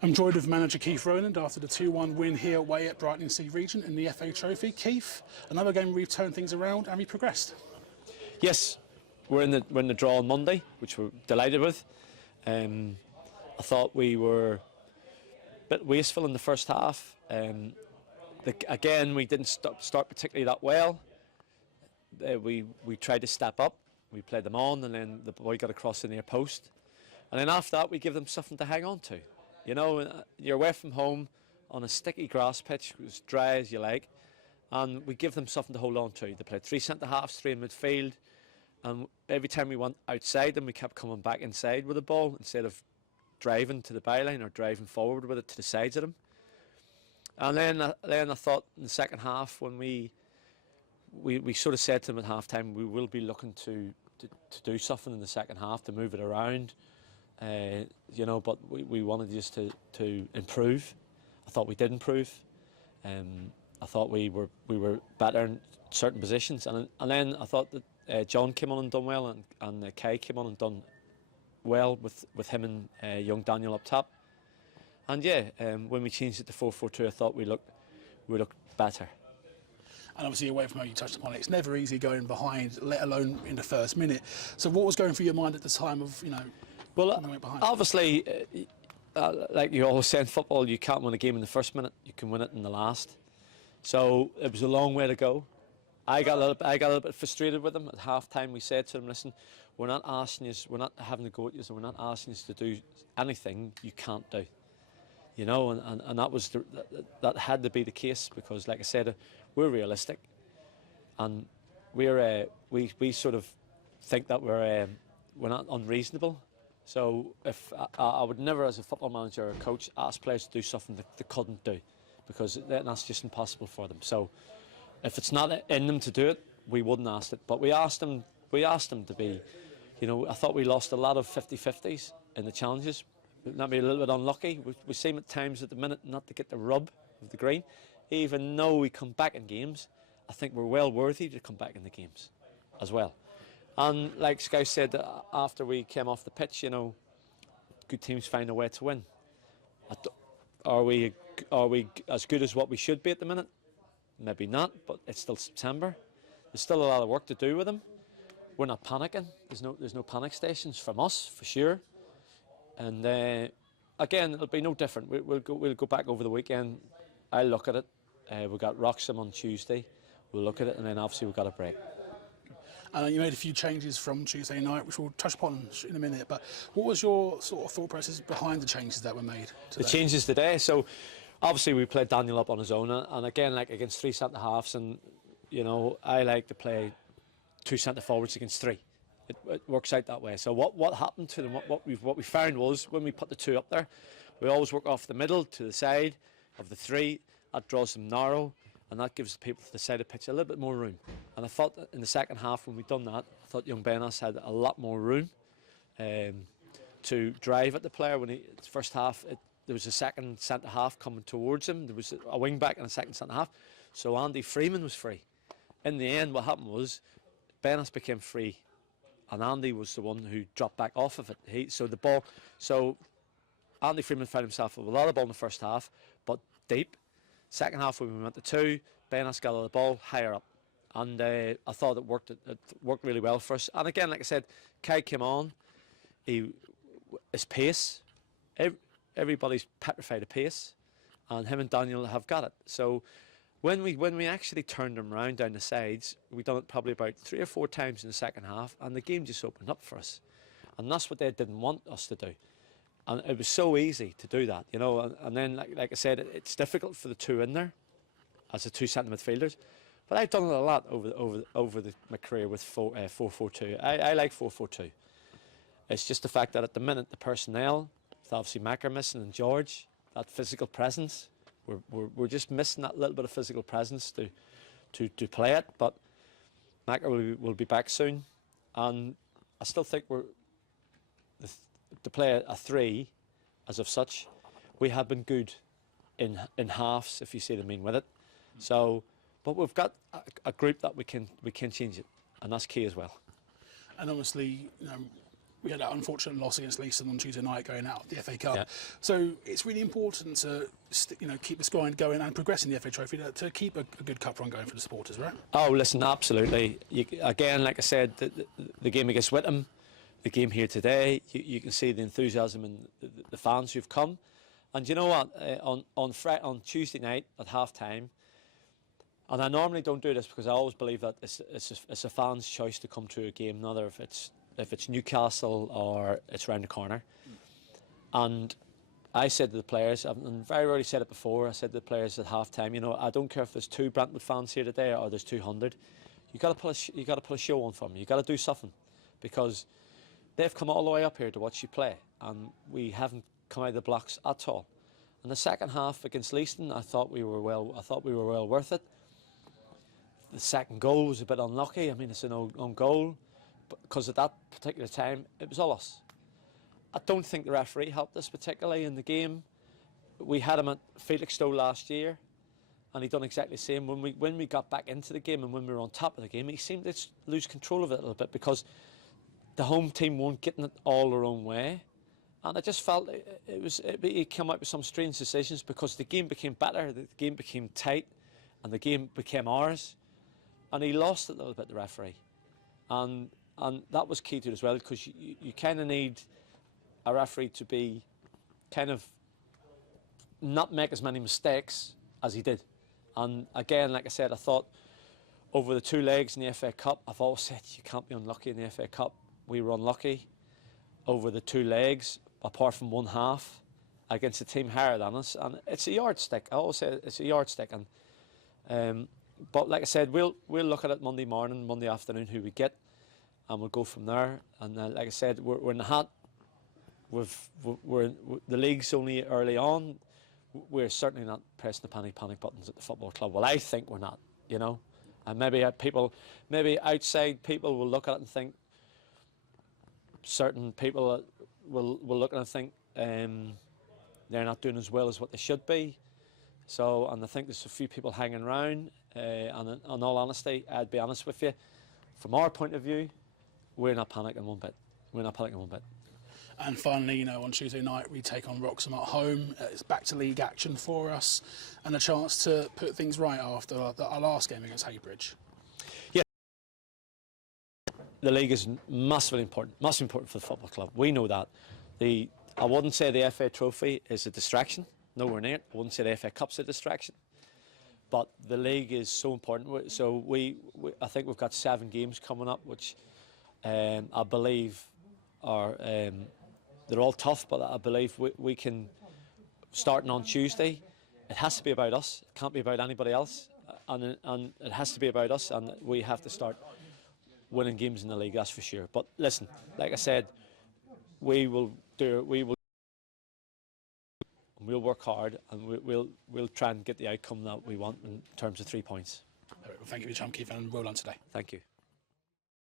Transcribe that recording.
I'm joined with manager Keith Rowland after the 2-1 win here away at Brightlingsea Regent in the FA Trophy. Keith, another game where we've turned things around and we progressed. Yes, we're in the draw on Monday, which we're delighted with. I thought we were a bit wasteful in the first half. Again, we didn't start particularly that well. We tried to step up. We played them on, and then the boy got across the near post. And then after that, we give them something to hang on to. You know, you're away from home on a sticky grass pitch, as dry as you like, and we give them something to hold on to. They played 3 centre-halves, 3 in midfield, and every time we went outside them, we kept coming back inside with the ball instead of driving to the byline or driving forward with it to the sides of them. And then I thought in the second half, when we sort of said to them at half-time, we will be looking to do something in the second half, to move it around. You know, but we wanted just to improve. I thought we did improve. I thought we were better in certain positions, and then I thought that John came on and done well, and Kai came on and done well with him and young Daniel up top. And yeah, when we changed it to 4-4-2, I thought we looked better. And obviously away from home, you touched upon it, it's never easy going behind, let alone in the first minute. So what was going through your mind at the time of, you know, well, obviously, like you always say in football, you can't win a game in the first minute, you can win it in the last. So it was a long way to go. I got a little bit frustrated with them at half time. We said to them, listen, we're not asking you, we're not having to go at you, so we're not asking you to do anything you can't do. You know, and that was that had to be the case, because, like I said, we're realistic, and we sort of think that we're not unreasonable. So if I would never, as a football manager or coach, ask players to do something that they couldn't do, because that's just impossible for them. So if it's not in them to do it, we wouldn't ask it. But we asked them to be, you know, I thought we lost a lot of 50-50s in the challenges. Not be a little bit unlucky. We seem at times at the minute not to get the rub of the green. Even though we come back in games, I think we're well worthy to come back in the games as well. And like Sky said, after we came off the pitch, you know, good teams find a way to win. Are we as good as what we should be at the minute? Maybe not, but it's still September. There's still a lot of work to do with them. We're not panicking. There's no panic stations from us, for sure. And again, it'll be no different. We'll go back over the weekend. I'll look at it. We've got Wroxham on Tuesday. We'll look at it, and then obviously we've got a break. And you made a few changes from Tuesday night, which we'll touch upon in a minute. But what was your sort of thought process behind the changes that were made today? The changes today. So obviously we played Daniel up on his own, and again, like against 3 centre halves, and you know, I like to play 2 centre forwards against 3. It works out that way. So what happened to them? What we found was, when we put the 2 up there, we always work off the middle to the side of the 3. That draws them narrow, and that gives the people to the side of the pitch a little bit more room. And I thought that in the second half, when we'd done that, I thought young Benas had a lot more room to drive at the player. When the first half, there was a second centre half coming towards him. There was a wing back and a second centre half. So Andy Freeman was free. In the end, what happened was Benas became free, and Andy was the one who dropped back off of it. So Andy Freeman found himself with a lot of ball in the first half, but deep. Second half, when we went to 2, Benas got the ball higher up, and I thought it worked really well for us. And again, like I said, Kai came on. His pace, everybody's petrified of pace, and him and Daniel have got it. So when we actually turned them round down the sides, we done it probably about 3 or 4 times in the second half, and the game just opened up for us. And that's what they didn't want us to do. And it was so easy to do that, you know. And then, like I said, it's difficult for the 2 in there as the 2 centre midfielders. But I've done it a lot over my career with 4-4-2. I like 4-4-2. It's just the fact that at the minute, the personnel, with obviously Macker missing and George, that physical presence, we're just missing that little bit of physical presence to play it. But Macker will be back soon, and I still think to play a 3 as of such, we have been good in halves, if you see what I mean with it. So, but we've got a group that we can change it, and that's key as well. And obviously, you know, We had that unfortunate loss against Leicester on Tuesday night going out of the FA Cup. Yeah. So it's really important to keep this grind going and progress in the FA Trophy to keep a good cup run going for the supporters, right? Oh, listen, absolutely. Again, like I said, the game against Whittam, the game here today, you can see the enthusiasm in the fans who've come. And you know what? On Tuesday night at half-time, and I normally don't do this because I always believe that it's a fan's choice to come to a game, no matter if it's Newcastle or it's round the corner. And I said to the players, I've very rarely said it before, I said to the players at half-time, I don't care if there's 2 Brentwood fans here today or there's 200. You got to put a show on for them. You got to do something, because they've come all the way up here to watch you play, and we haven't come out of the blocks at all. In the second half against Leiston, I thought we were well worth it. The second goal was a bit unlucky. I mean, it's an own goal, because at that particular time it was all us. I don't think the referee helped us particularly in the game. We had him at Felixstowe last year, and he done exactly the same. When we got back into the game and when we were on top of the game, he seemed to lose control of it a little bit, because the home team weren't getting it all their own way. And I just felt he came out with some strange decisions, because the game became better, the game became tight, and the game became ours. And he lost it a little bit, the referee. And that was key to it as well, because you kind of need a referee to be kind of not make as many mistakes as he did. And again, like I said, I thought over the 2 legs in the FA Cup, I've always said you can't be unlucky in the FA Cup. We were unlucky over the 2 legs, apart from one half against a team higher than us, and it's a yardstick. I always say it's a yardstick, and but like I said, we'll look at it Monday morning, Monday afternoon, who we get, and we'll go from there. And like I said, we're in the hat. The league's only early on. We're certainly not pressing the panic buttons at the football club. Well, I think we're not, and maybe outside people will look at it and think, certain people will look at it and think they're not doing as well as what they should be. So, and I think there's a few people hanging around. And in all honesty, I'd be honest with you, from our point of view, we're not panicking one bit. We're not panicking one bit. And finally, on Tuesday night, we take on Wroxham at home. It's back to league action for us, and a chance to put things right after our last game against Haybridge. Yeah, the league is massively important for the football club. We know that. I wouldn't say the FA Trophy is a distraction. Nowhere near it. I wouldn't say the FA Cup's a distraction. But the league is so important. So I think we've got 7 games coming up, which I believe are they're all tough. But I believe we can, starting on Tuesday, it has to be about us. It can't be about anybody else, and it has to be about us. And we have to start winning games in the league. That's for sure. But listen, like I said, we'll work hard, and we'll try and get the outcome that we want in terms of 3 points. Well, thank you for your time, Keith, and well done today. Thank you.